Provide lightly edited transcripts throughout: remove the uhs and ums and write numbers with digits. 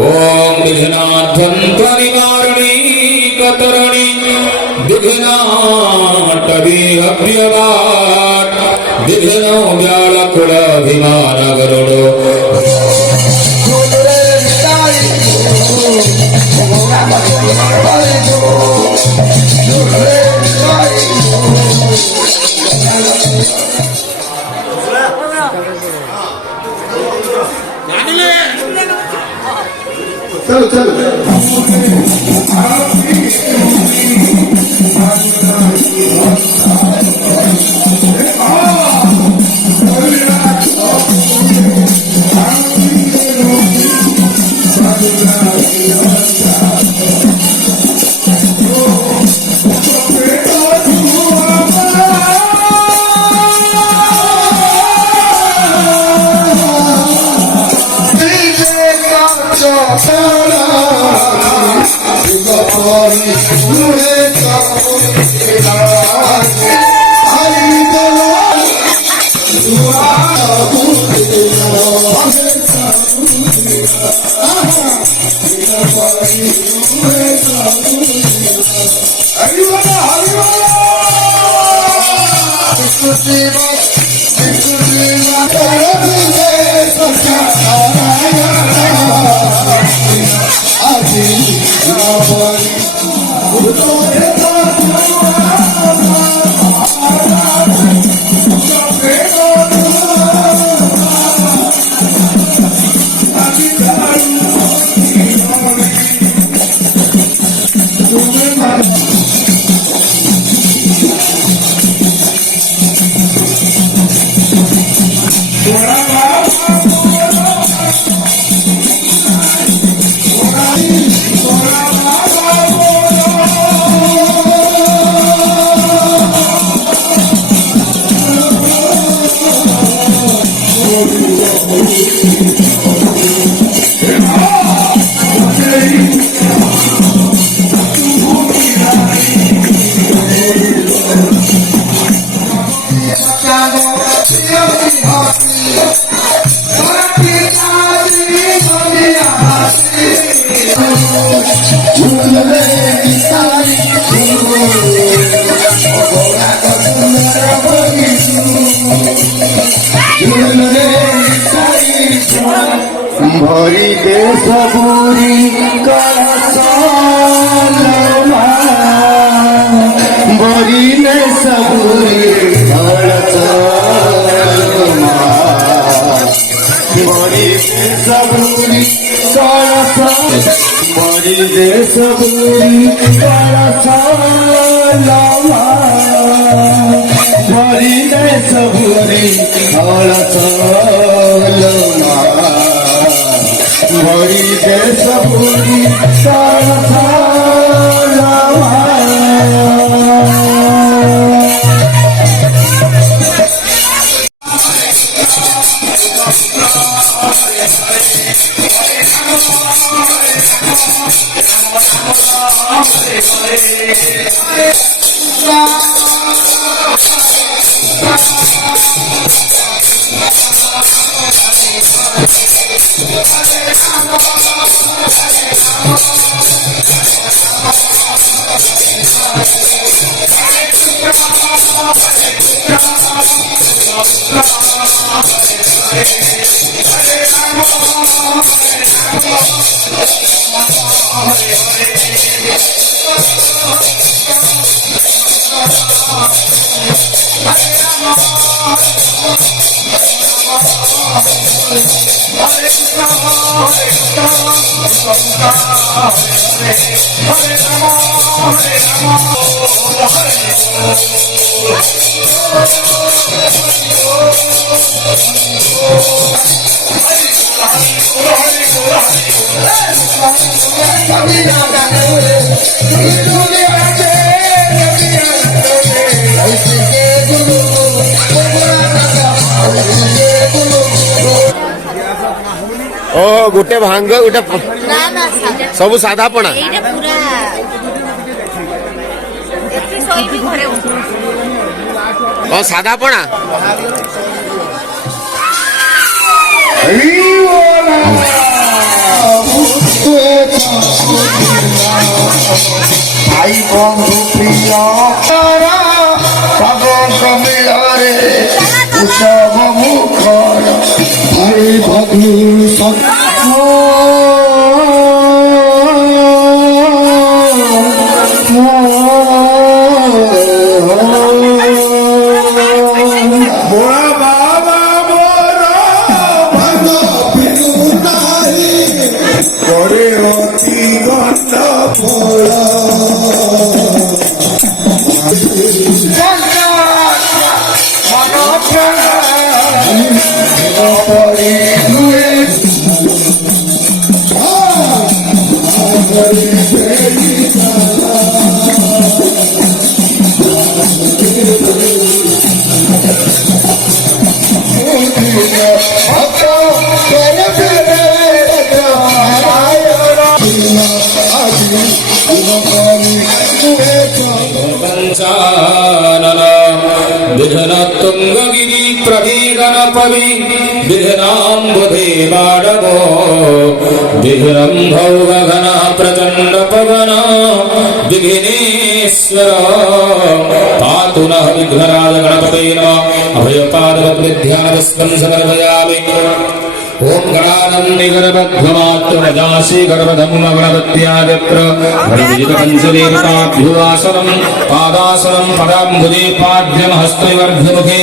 ओम विघ्नाध्वंत्वनिवारणी कतरणी विघ्नाटवी अभ्यवाट विघ्नो व्यालकुलाभिमान गरुडो चलो चलो भरी देश पूरी भरी देश पूरी भरी देश पूरी भरी देश पूरी भरी देश पूरी भरी देश पूरी ओ गोटे भांग गोटे सब साधा पणा साधा पणा साधु मोरा बाबा मोरा भग पिनु नाही करे अति गंड फल पंचानन विघ्न तुंगगिरी प्रवेदन पवि विघ्नाम्बुधे बाडवो विघ्नं भौगगन प्रचंड पवन विघ्नेश्वर पातु नः विघ्नराज गणपते नमः अभयपादवत् विद्यावस्तं समर्पयामि ओम गणानंदि गर्भध्वमात्रमजासि गर्भधम्म गणपत्यादित्र गणविजितपञ्चदेवताभ्युवासनं पादासनं पदाम्बुजे पाद्यं हस्तैवर्ध्यमुखे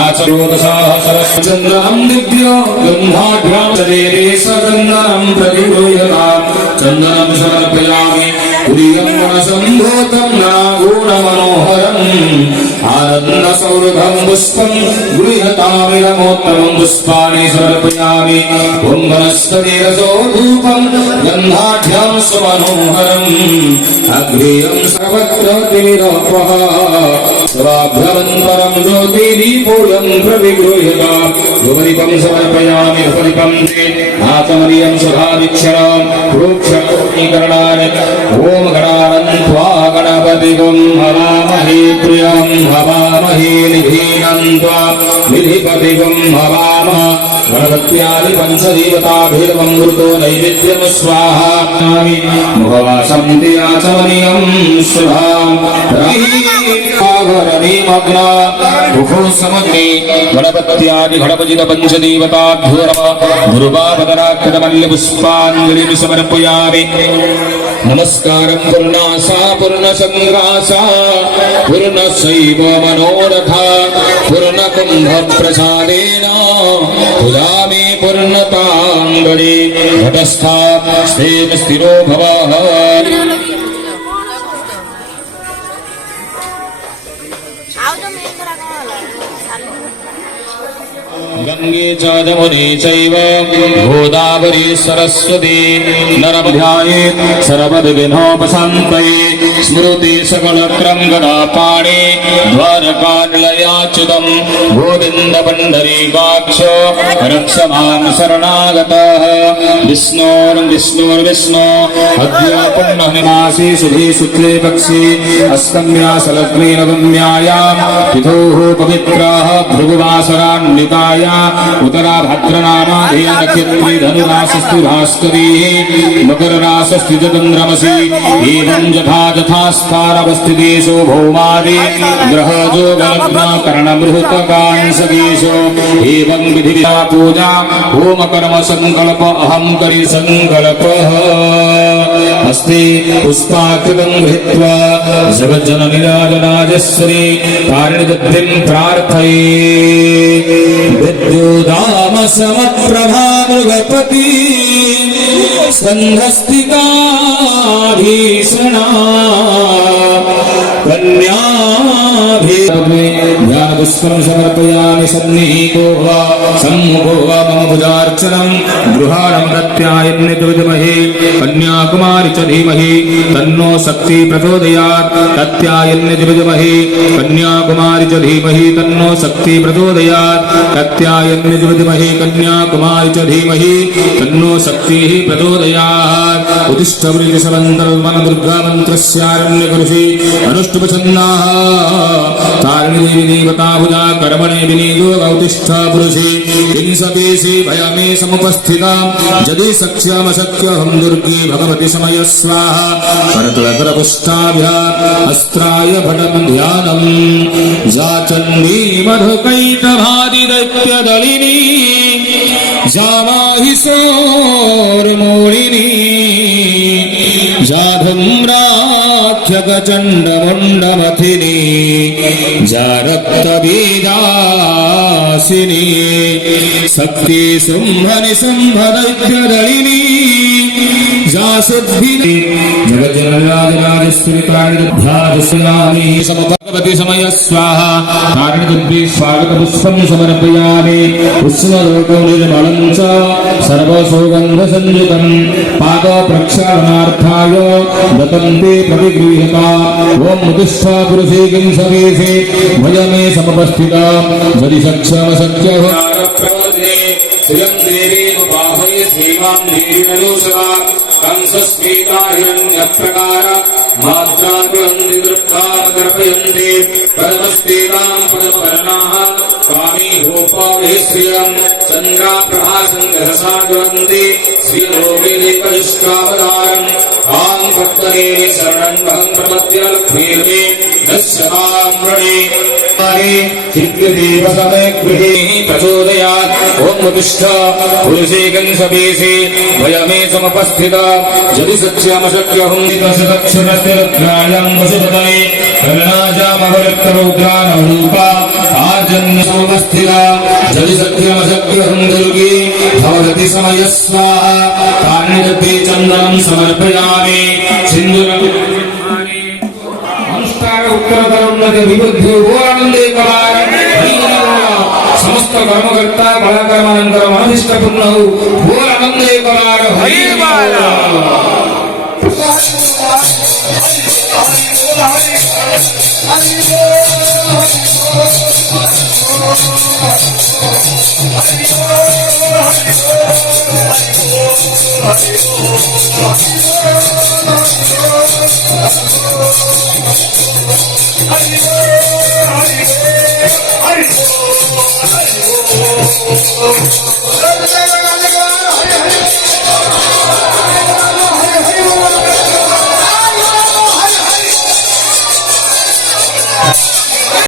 आचरोदशाः सरश्चन्द्रनं दिव्य गन्धाढ्यां शरीरे सचन्दनं प्रतिगृह्यतां चन्दनं समर्पयामि प्रियं गुणसम्भूतं नागुणमनोहरम् आनन्दसौरभं पुष्पं गृह्यतामिदमोत्तमं पुष्पाणि समर्पयामि ॐ वनस्पतिरसो धूपं गन्धाढ्यां सुमनोहरम् अग्रेयं सर्वत्र तिमिरोपः स्वाभ्रमं परं ज्योतिदीपोऽयं प्रविगृह्यतां धूपदीपं समर्पयामि धूपदीपं ते आचमनीयं सुधाभिक्षणं प्रोक्षणीकरणानि ॐ गणानं त्वा गणपतिगं हवामहे प्रियं हवामहे निधीनं त्वा निधिपतिगं हवामः गणपत्यादि पंचदेवताभिर्वमृतो नैवेद्यं स्वाहा मुखवासं ते आचमनीयं शुभां राघरणीमग्न मुखो समग्रे गणपत्यादि गणपतित पंचदेवताभ्यो नमः गुरुपादराकृतमल्लपुष्पाञ्जलिं समर्पयामि नमस्कारं पूर्णासा पूर्णचन्द्रासा पूर्णशैव मनोरथा पूर्णकुम्भप्रसादेन पुजामि पूर्णताङ्गणे घटस्था स्थिर स्थिरो भवः गंगे च यमुने चैव गोदावरी सरस्वती नर्मध्यायेत् सर्वविघ्नोपशान्तये स्मृति सकलक्रमगणापाणे द्वारकानिलयाच्युतं गोविन्द पुण्डरीकाक्ष रक्ष मां शरणागतः विष्णोर्विष्णो अद्य पुण्यनिमासि शुभे शुक्ले पक्षे अष्टम्यासलग्ने नवम्यायां तिथोः पवित्राः भृगुवासरान्विताया उत्तरा भद्रनामाधे नक्षत्रे धनुराशस्ति भास्करी मकरराशस्ति चन्द्रमसि एवं यथा यथास्थानवस्थितेषु भौमादि ग्रहजो गणनाकरणबृहत्कांशकेषु एवं विधिया पूजा होम कर्म संकल्प अहं करि संकल्पः अस्ति पुष्पाकृतं गृहीत्वा जगज्जननिराजराजेश्वरी तारिणीं प्रार्थये विद्युदाम समप्रभा मृगपति स्कन्धस्तिकाभीषणा ज्ञानपुष्पं समर्पयामि सन्निहितो वा सम्मुखो वा मम पूजार्चनं गृहाणं प्रत्यायन्नित विद्महे कन्याकुमारी च धीमहि तन्नो शक्ति प्रचोदयात् प्रत्यायन्नित विद्महे कन्याकुमारी च धीमहि तन्नो शक्ति प्रचोदयात् प्रत्यायन्नित विद्महे कन्याकुमारी च धीमहि तन्नो शक्तिः प्रचोदयात् उत्तिष्ठवृषभन्तर्मन दुर्गा मन्त्रस्यारण्यकरुषि अनुष्टुपछन्नाः तारिणी देवता भुजा कर्मणे विनीतो गौतिष्ठ पुरुषे किंसकेशे भयमे समुपस्थिता यदि सख्यमशक्यहं दुर्गे भगवति समय स्वाहा करतलकरपुष्टाभ्या अस्त्राय भटं ध्यानं जाचन्दी मधुकैटभादिदैत्यदलिनी जामाहि सोर्मोणिनी जाधूम्राख्यगचण्डमुण्डमथिनी जारक्तबीजासिनी शक्ति शुम्भनि सम्भदैत्यदलिनी जासुद्भिनी जगज्जनराजराजस्त्रिप्राणिदध्यादस्यामि समभगवति समय स्वाहा कारणिदुद्भिः स्वागतपुष्पं समर्पयामि पुष्पलोकं निर्मलं च सर्वसौगन्धसंयुतं पादप्रक्षालनार्थाय दतन्ते प्रतिगृह्यता ॐ मुदिष्ठा पुरुषे किं सवेशे भजमे समुपस्थिता यदि सक्षमशक्यः श्रियं देवीमुपाहये श्रीमां देवीनरोषवा कंसस्मिता हिरण्यप्रकार मात्राग्रहन्ति दृष्टावदर्पयन्ति परमस्तेतां पदमवर्णाः स्वामी होपावे श्रियं चन्द्राप्रभासङ्गरसागवन्ति श्रियलोकेदेकनिष्ठावतारम् आं पद्मने शरणं वहं प्रपद्य लक्ष्मीर्मे दस्यतां वृणे चित्रदेव समे गृहे प्रचोदयात् ॐ उत्तिष्ठ पुरुषे कंसवेशे भयमे समुपस्थिता यदि सत्यमशक्यहं तस्य रुद्रायं वसुपतये करुणाजामवृत्तरुद्रानरूपा आर्जन्य समुपस्थिता यदि सत्यमशक्यहं दुर्गे भवति समयः स्वाहा कारणिदते चन्दनं समर्पयामि सिन्दूरं उत्तरतरोन्नति विबुद्धि आनंदे कलार समस्त कर्मकर्ता कलाकर्मानंतर अनिष्ट पूर्ण हो आनंदे कलार हरि Hare